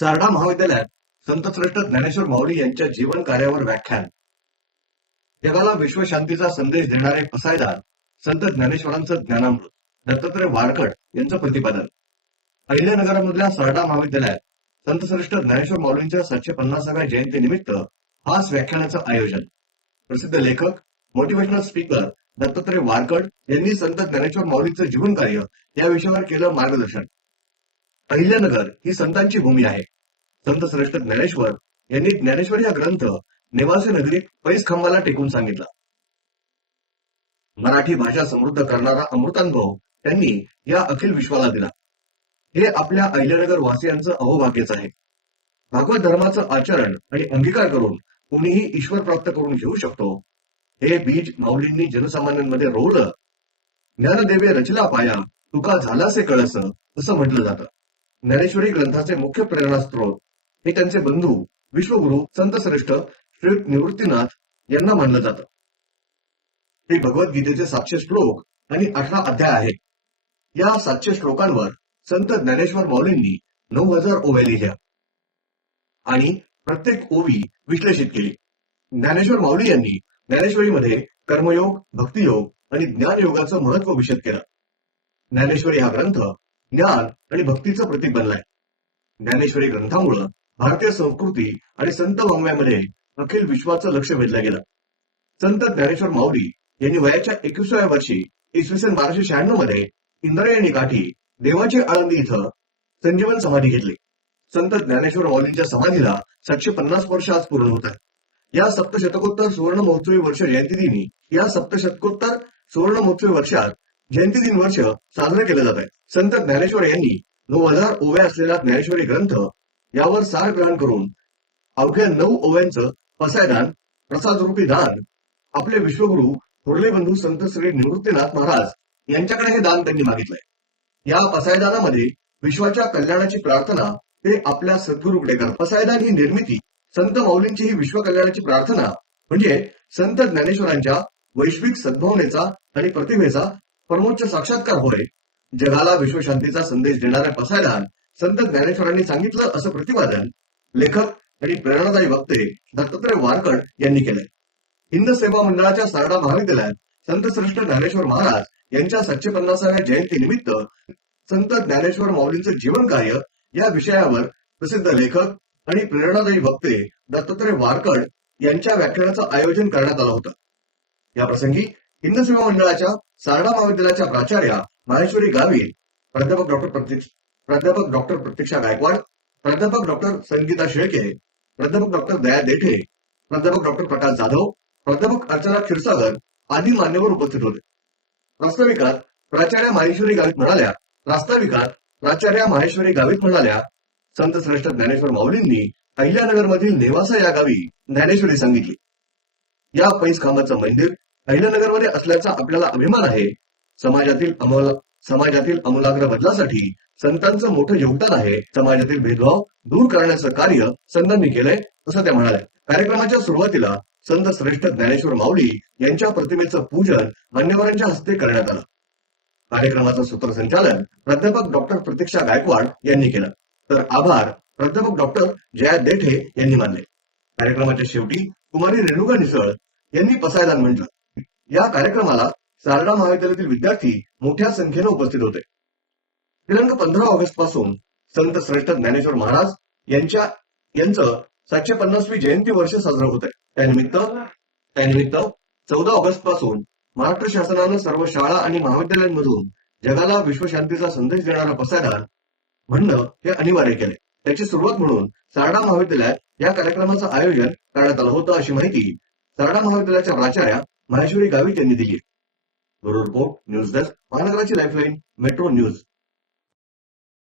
सारडा महाविद्यालयात संतश्रेष्ठ ज्ञानेश्वर माऊली यांच्या जीवन कार्यावर व्याख्यान. जगाला विश्वशांतीचा संदेश देणारे पसायदार संत ज्ञानेश्वरांचं ज्ञानामृत दत्तात्रय वाडकट यांचं प्रतिपादन. अहिल्यानगरमधल्या सरडा महाविद्यालयात संतश्रेष्ठ ज्ञानेश्वर माऊलींच्या सातशे पन्नासाव्या जयंतीनिमित्त खास व्याख्यानाचं आयोजन. प्रसिद्ध लेखक मोटिवेशनल स्पीकर दत्तात्रय वारकड यांनी संत ज्ञानेश्वर माऊलींचं जीवन कार्य या विषयावर केलं मार्गदर्शन. अहिल्यानगर ही संतांची भूमी आहे. संत श्रेष्ठ ज्ञानेश्वर यांनी ज्ञानेश्वर हा ग्रंथ नेवासे नगरीत पैस खांबाला टेकून सांगितला. मराठी भाषा समृद्ध करणारा अमृतानुभव त्यांनी या अखिल विश्वाला दिला. हे आपल्या अहिल्यानगर वासियांचं अहोभाग्यच आहे. भागवत धर्माचं आचरण आणि अंगीकार करून कुणीही ईश्वर प्राप्त करून घेऊ शकतो. हे बीज माऊलींनी जनसामान्यांमध्ये रोवलं. ज्ञानदेवे रचला पाया तुका झालासे कळस असं म्हटलं जातं. ज्ञानेश्वरी ग्रंथाचे मुख्य प्रेरणास्त्रोत हे त्यांचे बंधू विश्वगुरु संत श्रेष्ठ श्री निवृत्तीनाथ यांना मानलं जातं. हे भगवद्गीतेचे सातशे श्लोक आणि अठरा अध्याय आहेत. या सातशे श्लोकांवर संत ज्ञानेश्वर माऊलींनी नऊ हजार ओव्या लिहिल्या. आणि प्रत्येक ओवी विश्लेषित केली. ज्ञानेश्वर माऊली यांनी ज्ञानेश्वरीमध्ये कर्मयोग भक्तियोग आणि ज्ञानयोगाचं महत्त्व विशद केलं. ज्ञानेश्वरी हा ग्रंथ ज्ञान आणि भक्तीचं प्रतीक बनलाय. ज्ञानेश्वरी ग्रंथामुळे भारतीय संस्कृती आणि संत वाङ्मयामध्ये अखिल विश्वाचं लक्ष वेधलं गेलं. संत ज्ञानेश्वर माऊली यांनी वयाच्या एकविसाव्या वर्षी इसवी सन बाराशे शहाण्णवमध्ये इंद्रायणी काठी देवाची आळंदी इथं संजीवन समाधी घेतली. संत ज्ञानेश्वर माऊलींच्या समाधीला सातशे पन्नास वर्ष आज पूर्ण होत आहे या सप्तशतकोत्तर सुवर्ण महोत्सवी वर्ष जयंतीदिनी या सप्तशतकोत्तर सुवर्ण महोत्सवी वर्षात जयंती दिन वर्ष साजरं केलं जात आहे. संत ज्ञानेश्वर यांनी नऊ हजार ओव्या असलेला ज्ञानेश्वरी ग्रंथ यावर सार ग्रहण करून अवघ्या नऊ ओव्यांचं पसायदान प्रसादरूपी दान आपले विश्वगुरु थोरले बंधू संत श्री निवृत्तीनाथ महाराज यांच्याकडे हे दान त्यांनी मागितलंय. या पसायदानामध्ये विश्वाच्या कल्याणाची प्रार्थना ते आपल्या सद्गुरूकडे करतात. पसायदान ही निर्मिती संत माऊलींची ही विश्व कल्याणाची प्रार्थना म्हणजे संत ज्ञानेश्वरांच्या वैश्विक सद्भावनेचा आणि प्रतिभेचा परमोच्च साक्षात्कार होय जगाला विश्वशांतीचा संदेश देणाऱ्या पसायला संत ज्ञानेश्वरांनी सांगितलं असं प्रतिपादन लेखक आणि प्रेरणादायी वक्ते दत्तात्रय वारकड यांनी केलं हिंद सेवा मंडळाच्या सारडा महाविद्यालयात संत श्रेष्ठ ज्ञानेश्वर महाराज यांच्या सातशे पन्नासाव्या जयंती निमित्त संत ज्ञानेश्वर माऊलींचं जीवन कार्य या विषयावर प्रसिद्ध लेखक आणि प्रेरणादायी वक्ते दत्तात्रय वारकड यांच्या व्याख्यानाचं आयोजन करण्यात आलं होतं. या प्रसंगी हिंद सेवा मंडळाच्या सारडा महाविद्यालयाच्या प्राचार्या माहेश्वरी गावी प्राध्यापक डॉक्टर प्रतीक्ष प्राध्यापक डॉक्टर प्रत्यक्षा गायकवाड प्राध्यापक डॉक्टर संगीता शेळके प्राध्यापक डॉक्टर दया देठे प्राध्यापक डॉक्टर प्रकाश जाधव प्राध्यापक अर्चना क्षीरसागर आदी मान्यवर उपस्थित होते. प्रास्ताविकात प्राचार्या माहेश्वरी गावित म्हणाल्या प्रास्ताविकात प्राचार्या माहेश्वरी गावित म्हणाल्या संत श्रेष्ठ ज्ञानेश्वर माऊलींनी अहिल्यानगरमधील नेवासा या गावी ज्ञानेश्वरी सांगितली. या पैस खांबाचं मंदिर अहिल्यानगरमध्ये असल्याचा आपल्याला अभिमान आहे समाजातील अमोल समाजातील अमूलाग्र बदलासाठी संतांचं मोठं योगदान आहे. समाजातील भेदभाव दूर करण्याचं कार्य संतांनी केलंय असं त्या म्हणाल्या. कार्यक्रमाच्या सुरुवातीला संत श्रेष्ठ ज्ञानेश्वर माऊली यांच्या प्रतिमेचं पूजन मान्यवरांच्या हस्ते करण्यात आलं. कार्यक्रमाचं सूत्रसंचालन प्राध्यापक डॉक्टर प्रतीक्षा गायकवाड यांनी केलं. तर आभार प्राध्यापक डॉक्टर जया देठे यांनी मानले. कार्यक्रमाच्या शेवटी कुमारी रेणुका निसळ यांनी पसायदान म्हटलं या कार्यक्रमाला सारडा महाविद्यालयातील विद्यार्थी मोठ्या संख्येने उपस्थित होते. दिनांक पंधरा ऑगस्टपासून संत श्रेष्ठ ज्ञानेश्वर महाराज यांच्या यांचं सातशे पन्नासवी जयंती वर्ष साजरं होत आहे त्यानिमित्त त्यानिमित्त चौदा ऑगस्टपासून महाराष्ट्र शासनानं सर्व शाळा आणि महाविद्यालयांमधून जगाला विश्वशांतीचा संदेश देणारा पसायदान म्हणणं हे अनिवार्य केले त्याची सुरुवात म्हणून सारडा महाविद्यालयात या कार्यक्रमाचं आयोजन करण्यात आलं होतं अशी माहिती सारडा महाविद्यालयाच्या प्राचार्या माहेश्वरी गावित यांनी दिली ഗുരുർ ന്യൂസ് ഡെസ്ക് പാലക്കാച്ചി ലൈഫ് ലൈൻ മെട്രോ ന്യൂസ്